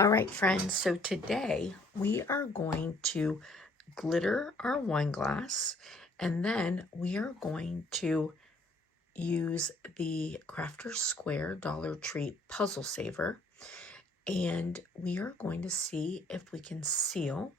All right, friends, so today we are going to glitter our wine glass, and then we are going to use the Crafter's Square Dollar Tree Puzzle Saver, and we are going to see if we can seal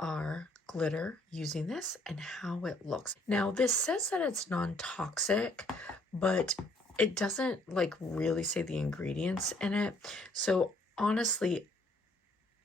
our glitter using this and how it looks. Now, this says that it's non-toxic, but it doesn't like really say the ingredients in it. So honestly,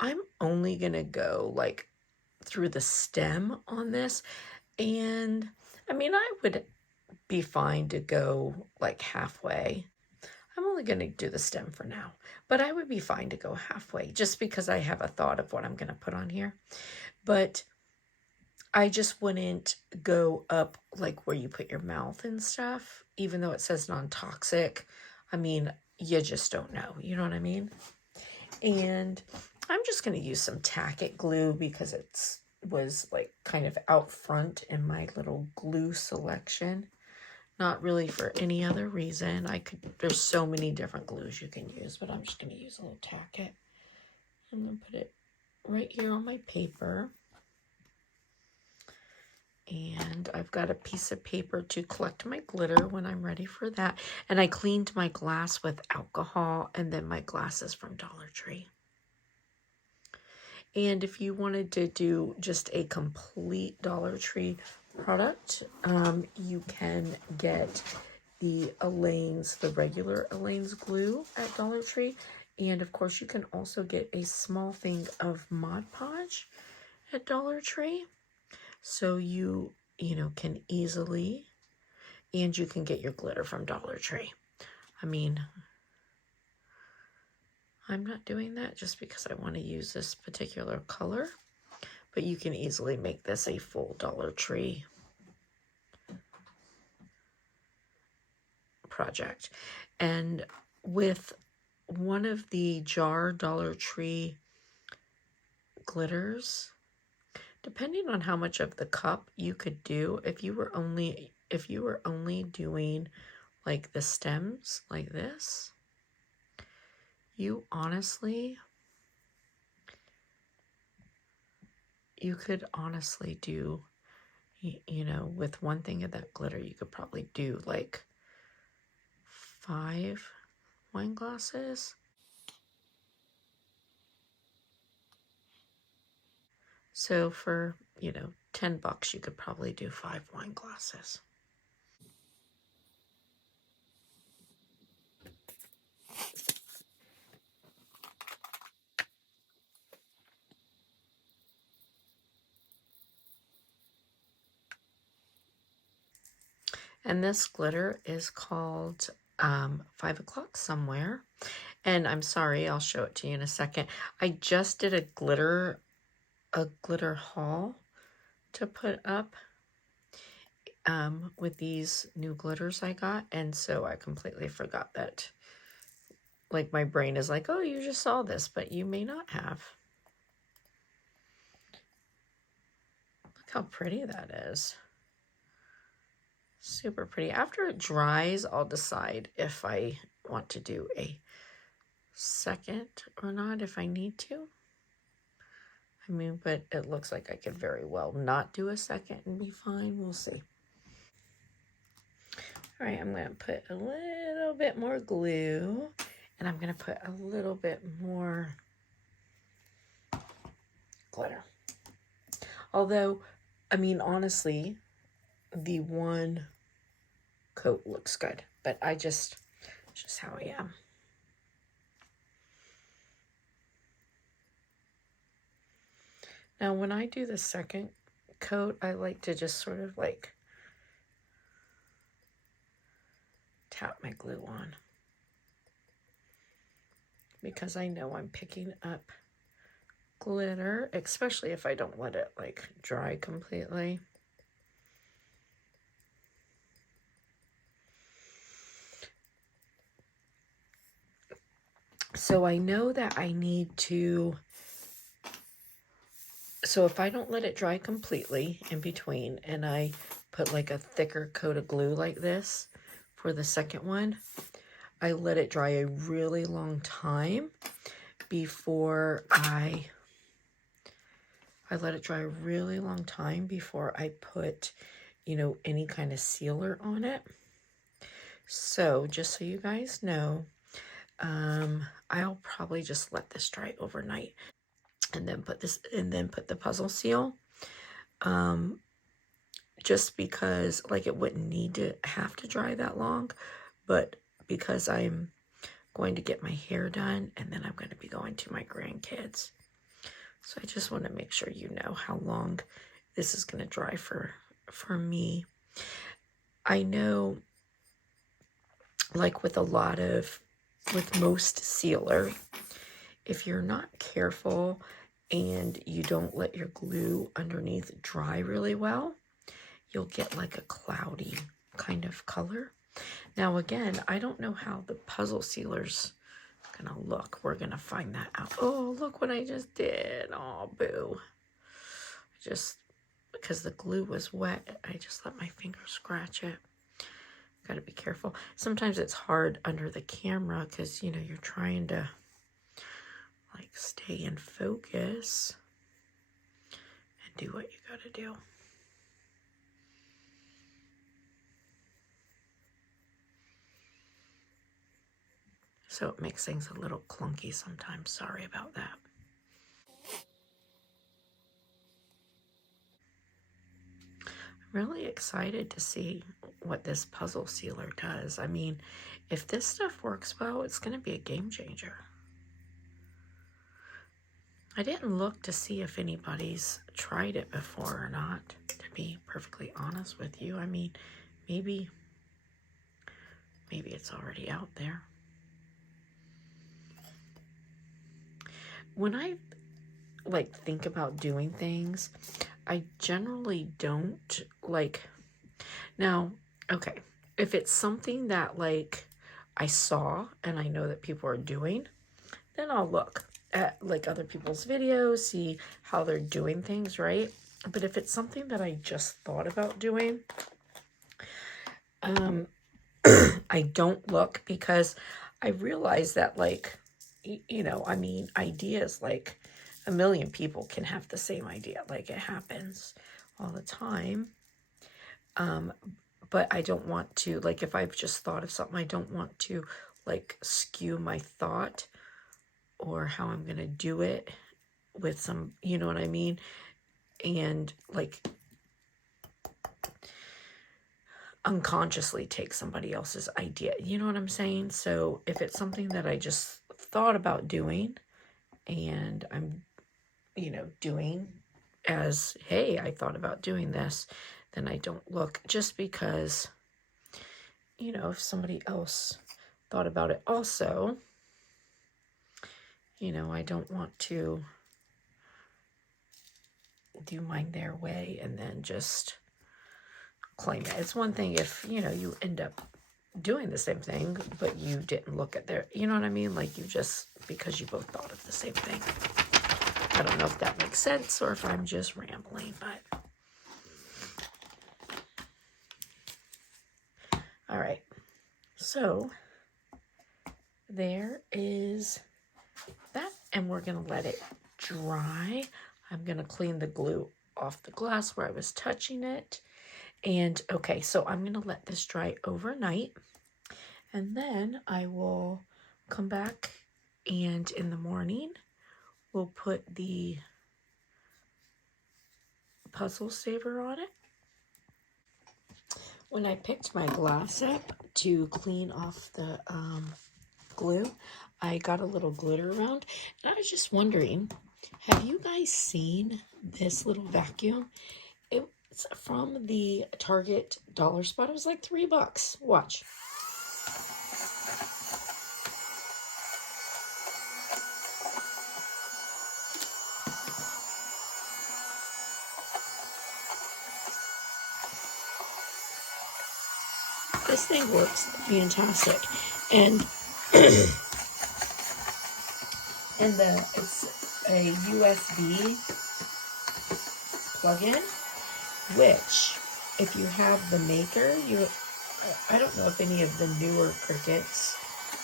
I'm only gonna go like through the stem on this, and I mean, I would be fine to go like halfway. I'm only gonna do the stem for now, but I would be fine to go halfway just because I have a thought of what I'm gonna put on here. But I just wouldn't go up like where you put your mouth and stuff, even though it says non-toxic. I mean, you just don't know, you know what I mean? And I'm just going to use some Tack-It glue because it was like kind of out front in my little glue selection. Not really for any other reason. There's so many different glues you can use, but I'm just going to use a little Tack-It. I'm going to put it right here on my paper. And I've got a piece of paper to collect my glitter when I'm ready for that. And I cleaned my glass with alcohol, and then my glass is from Dollar Tree. And if you wanted to do just a complete Dollar Tree product, you can get the Elaine's, the regular Elaine's glue at Dollar Tree. And of course, you can also get a small thing of Mod Podge at Dollar Tree. So you can easily, and you can get your glitter from Dollar Tree. I mean, I'm not doing that just because I want to use this particular color, but you can easily make this a full Dollar Tree project. And with one of the jar Dollar Tree glitters, depending on how much of the cup you could do, if you were only doing like the stems like this, you could honestly do, with one thing of that glitter, you could probably do like 5 wine glasses. So for, $10, you could probably do 5 wine glasses. And this glitter is called 5 o'clock somewhere. And I'm sorry, I'll show it to you in a second. I just did a glitter haul to put up with these new glitters I got. And so I completely forgot that. Like my brain is like, oh, you just saw this, but you may not have. Look how pretty that is. Super pretty. After it dries, I'll decide if I want to do a second or not, if I need to. I mean, but it looks like I could very well not do a second and be fine. We'll see. All right, I'm going to put a little bit more glue, and I'm going to put a little bit more glitter. Although, I mean, honestly, the one coat looks good, but it's just how I am. Now, when I do the second coat, I like to just sort of like tap my glue on, because I know I'm picking up glitter, especially if I don't let it like dry completely. So I know that I need to, so if I don't let it dry completely in between and I put like a thicker coat of glue like this for the second one, I let it dry a really long time, before I let it dry a really long time before I put, you know, any kind of sealer on it. So just so you guys know, I'll probably just let this dry overnight and then put the puzzle seal. Just because, like, it wouldn't need to have to dry that long, but because I'm going to get my hair done and then I'm going to be going to my grandkids. So I just want to make sure you know how long this is going to dry for me. I know, like with most sealer, if you're not careful and you don't let your glue underneath dry really well, you'll get like a cloudy kind of color. Now again, I don't know how the puzzle sealer's gonna look. We're gonna find that out. Oh, look what I just did. Oh, boo. Just because the glue was wet, I just let my finger scratch it. Gotta be careful. Sometimes it's hard under the camera because, you know, you're trying to like stay in focus and do what you gotta do. So it makes things a little clunky sometimes. Sorry about that. I'm really excited to see what this puzzle sealer does. I mean, if this stuff works well, it's going to be a game changer. I didn't look to see if anybody's tried it before or not, to be perfectly honest with you. I mean, maybe it's already out there. When I like think about doing things, I generally don't like, now, okay, if it's something that like I saw and I know that people are doing, then I'll look at like other people's videos, see how they're doing things, right? But if it's something that I just thought about doing, I don't look, because I realize that, like, you know, I mean, ideas, like a million people can have the same idea. Like, it happens all the time. But I don't want to, like, if I've just thought of something, I don't want to like skew my thought or how I'm going to do it with some, you know what I mean? And like unconsciously take somebody else's idea. You know what I'm saying? So if it's something that I just thought about doing and I'm, you know, doing as, hey, I thought about doing this, then I don't look, just because, you know, if somebody else thought about it also, you know, I don't want to do mine their way and then just claim it. It's one thing if, you know, you end up doing the same thing, but you didn't look at their, you know what I mean? Like, you just, because you both thought of the same thing. I don't know if that makes sense or if I'm just rambling, but. All right. So there is that, and we're going to let it dry. I'm going to clean the glue off the glass where I was touching it. And okay, so I'm going to let this dry overnight, and then I will come back, and in the morning we'll put the puzzle saver on it. When I picked my glass up to clean off the glue, I got a little glitter around, and I was just wondering, have you guys seen this little vacuum? It's from the Target dollar spot. It was like $3. Watch. This thing works fantastic, and it's a USB plug-in, which, if you have the maker, I don't know if any of the newer Cricuts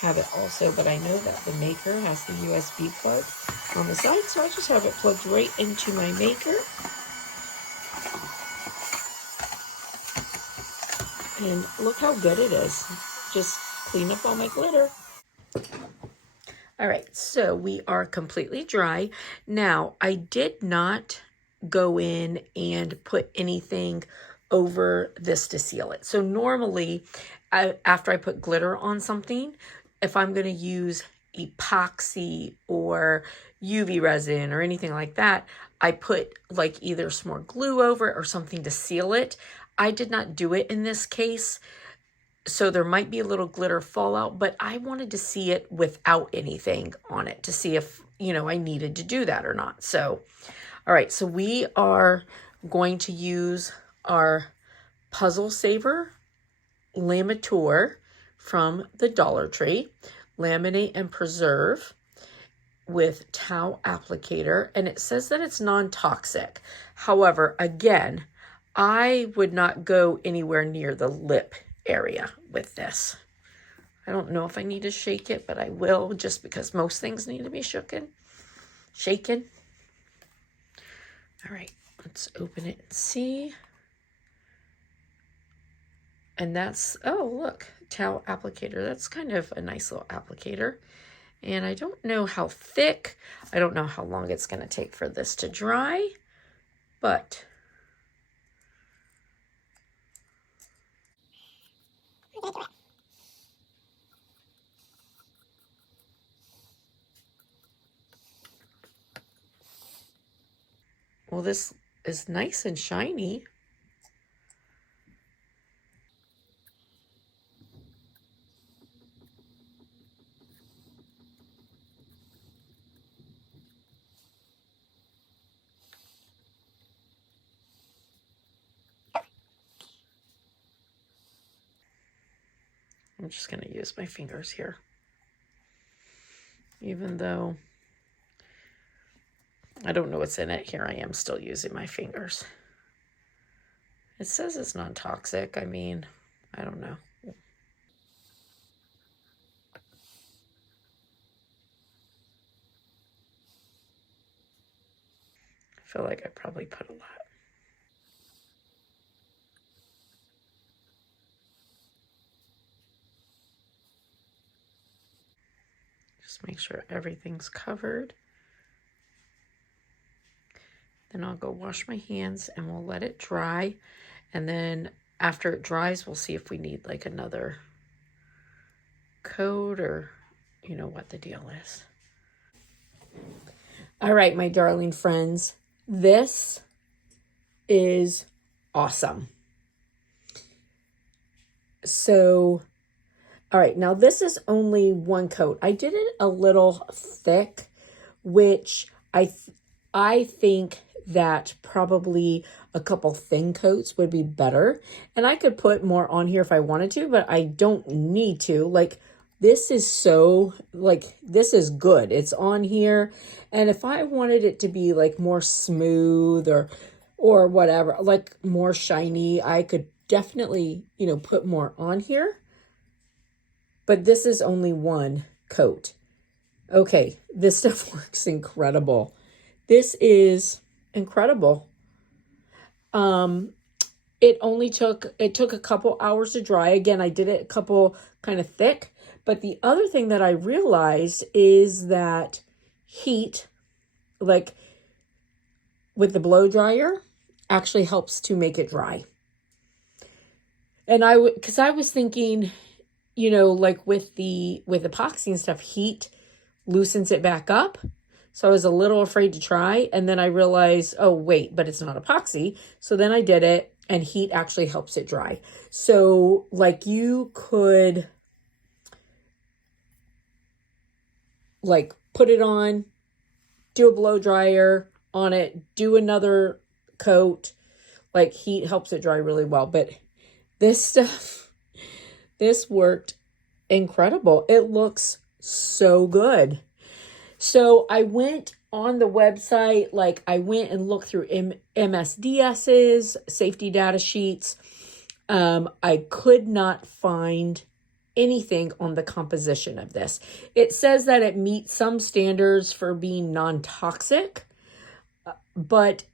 have it also, but I know that the maker has the USB plug on the side, so I just have it plugged right into my maker. And look how good it is. Just clean up all my glitter. All right, so we are completely dry. Now, I did not go in and put anything over this to seal it. So normally, after I put glitter on something, if I'm going to use epoxy or UV resin or anything like that, I put like either some more glue over it or something to seal it. I did not do it in this case, so there might be a little glitter fallout, but I wanted to see it without anything on it to see if, you know, I needed to do that or not. So, all right, so we are going to use our Puzzle Saver Lamiteur from the Dollar Tree, laminate and preserve with towel applicator, and it says that it's non-toxic. However, again, I would not go anywhere near the lip area with this. I don't know if I need to shake it, but I will, just because most things need to be shaken. All right, let's open it and see. And that's, oh, look, towel applicator. That's kind of a nice little applicator. And I don't know how thick, I don't know how long it's going to take for this to dry, but well, this is nice and shiny. I'm just going to use my fingers here. Even though I don't know what's in it, here I am still using my fingers. It says it's non-toxic. I mean, I don't know. I feel like I probably put a lot. Just make sure everything's covered. Then I'll go wash my hands and we'll let it dry. And then after it dries, we'll see if we need like another coat or, you know, what the deal is. All right, my darling friends, this is awesome. So, all right, now this is only one coat. I did it a little thick, which I think that probably a couple thin coats would be better. And I could put more on here if I wanted to, but I don't need to. Like, this is so, like, this is good. It's on here. And if I wanted it to be like more smooth or whatever, like more shiny, I could definitely, you know, put more on here. But this is only one coat. Okay, this stuff works incredible. This is incredible. It took a couple hours to dry. Again, I did it a couple kind of thick. But the other thing that I realized is that heat, like with the blow dryer, actually helps to make it dry. And because I was thinking, you know, like with epoxy and stuff, heat loosens it back up. So I was a little afraid to try. And then I realized, oh, wait, but it's not epoxy. So then I did it, and heat actually helps it dry. So like you could like put it on, do a blow dryer on it, do another coat. Like heat helps it dry really well. But this stuff, this worked incredible. It looks so good. So I went on the website, like I went and looked through MSDS's safety data sheets. I could not find anything on the composition of this. It says that it meets some standards for being non-toxic, but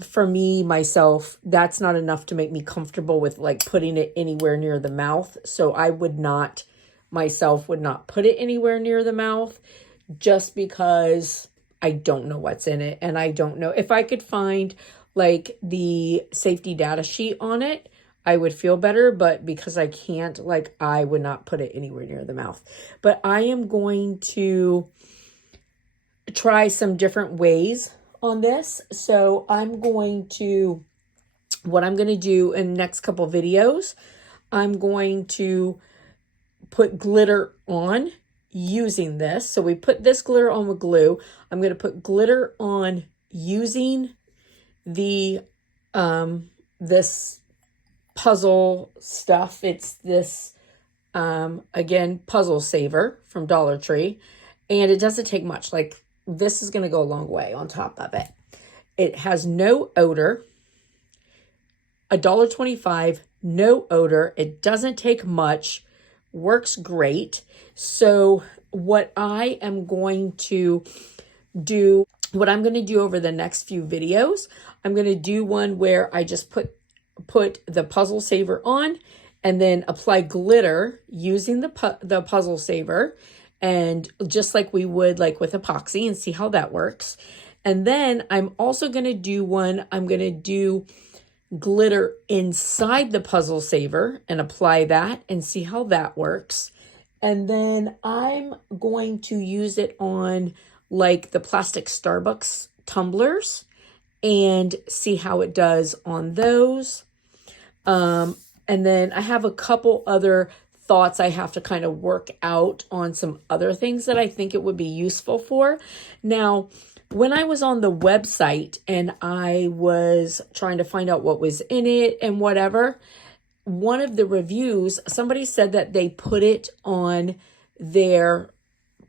for me, myself, that's not enough to make me comfortable with like putting it anywhere near the mouth. So I would not, myself would not put it anywhere near the mouth just because I don't know what's in it. And I don't know if I could find like the safety data sheet on it, I would feel better. But because I can't, like, I would not put it anywhere near the mouth. But I am going to try some different ways on this. So I'm going to, what I'm going to do in the next couple videos, I'm going to put glitter on using this. So we put this glitter on with glue. I'm going to put glitter on using the this puzzle stuff. It's this again, Puzzle Saver from Dollar Tree, and it doesn't take much. Like, this is going to go a long way on top of it. It has no odor. $1.25, no odor. It doesn't take much. Works great. So what I am going to do, what I'm going to do over the next few videos, I'm going to do one where I just put the Puzzle Saver on and then apply glitter using the Puzzle Saver, and just like we would like with epoxy, and see how that works. And then I'm also going to do one, I'm going to do glitter inside the Puzzle Saver and apply that and see how that works. And then I'm going to use it on like the plastic Starbucks tumblers and see how it does on those. And then I have a couple other thoughts I have to kind of work out on some other things that I think it would be useful for. Now, when I was on the website and I was trying to find out what was in it and whatever, one of the reviews, somebody said that they put it on their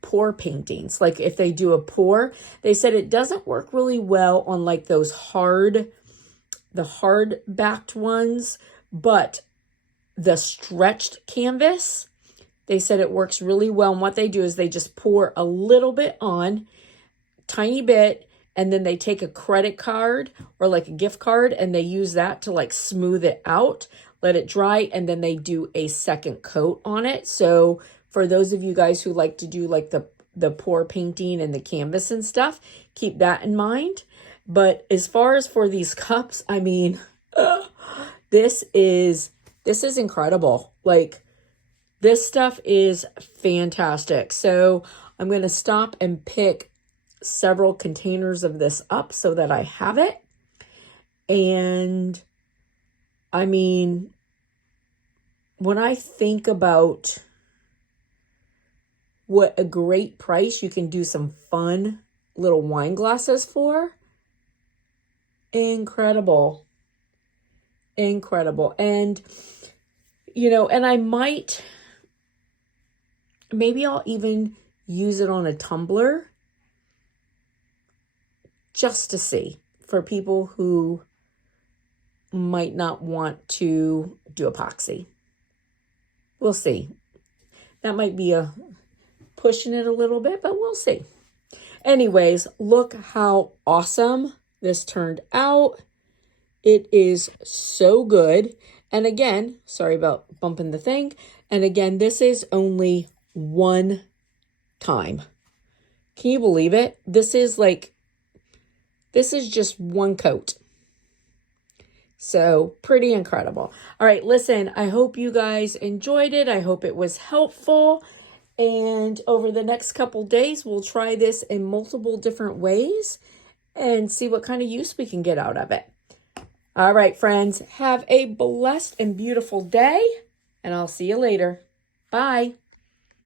pour paintings. Like if they do a pour, they said it doesn't work really well on like those the hard backed ones, but the stretched canvas, they said it works really well. And what they do is they just pour a little bit on, tiny bit, and then they take a credit card or like a gift card and they use that to like smooth it out, let it dry, and then they do a second coat on it. So for those of you guys who like to do like the pour painting and the canvas and stuff, keep that in mind. But as far as for these cups, I mean, this is incredible. Like, this stuff is fantastic. So I'm going to stop and pick several containers of this up so that I have it. And I mean, when I think about what a great price you can do some fun little wine glasses for, incredible. Incredible. And, you know, and I might, maybe I'll even use it on a tumbler just to see, for people who might not want to do epoxy. We'll see. That might be pushing it a little bit, but we'll see. Anyways, look how awesome this turned out. It is so good. And again, sorry about bumping the thing. And again, this is only one time. Can you believe it? This is just one coat. So pretty incredible. All right, listen, I hope you guys enjoyed it. I hope it was helpful. And over the next couple days, we'll try this in multiple different ways and see what kind of use we can get out of it. All right, friends, have a blessed and beautiful day, and I'll see you later. Bye.